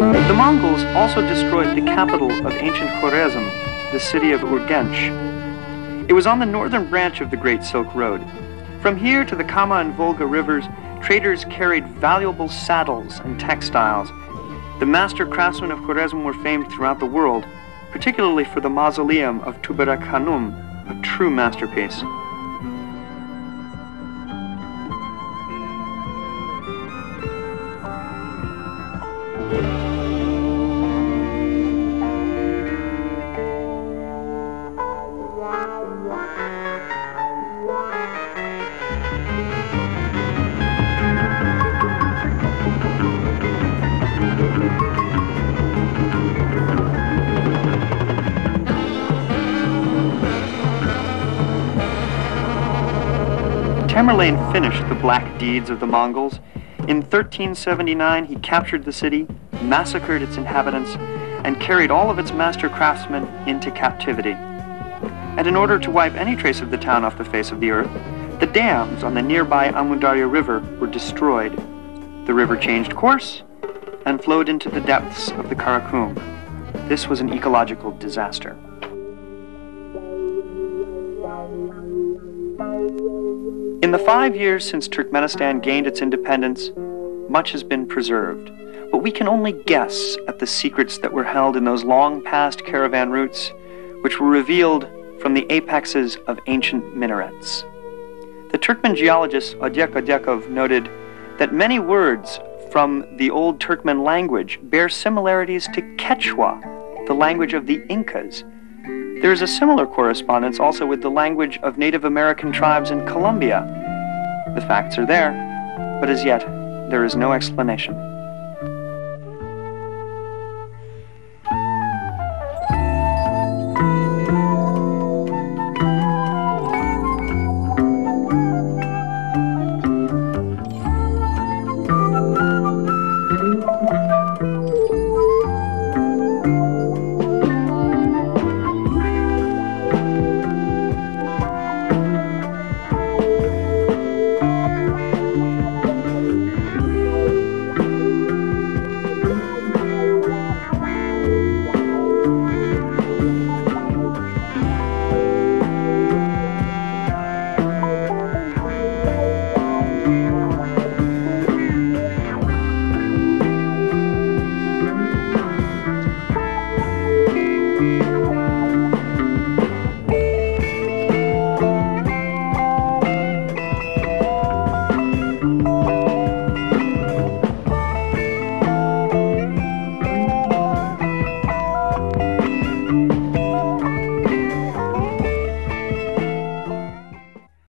The Mongols also destroyed the capital of ancient Khwarezm, the city of Urgench. It was on the northern branch of the Great Silk Road. From here to the Kama and Volga rivers, traders carried valuable saddles and textiles. The master craftsmen of Khwarezm were famed throughout the world, particularly for the mausoleum of Tubarak Hanum, a true masterpiece. Tamerlane finished the black deeds of the Mongols. In 1379, he captured the city, massacred its inhabitants, and carried all of its master craftsmen into captivity. And in order to wipe any trace of the town off the face of the earth, the dams on the nearby Amudarya River were destroyed. The river changed course and flowed into the depths of the Karakum. This was an ecological disaster. In the 5 years since Turkmenistan gained its independence, much has been preserved, but we can only guess at the secrets that were held in those long-past caravan routes, which were revealed from the apexes of ancient minarets. The Turkmen geologist Odyek Odyekov noted that many words from the old Turkmen language bear similarities to Quechua, the language of the Incas. There is a similar correspondence also with the language of Native American tribes in Colombia. The facts are there, but as yet, there is no explanation.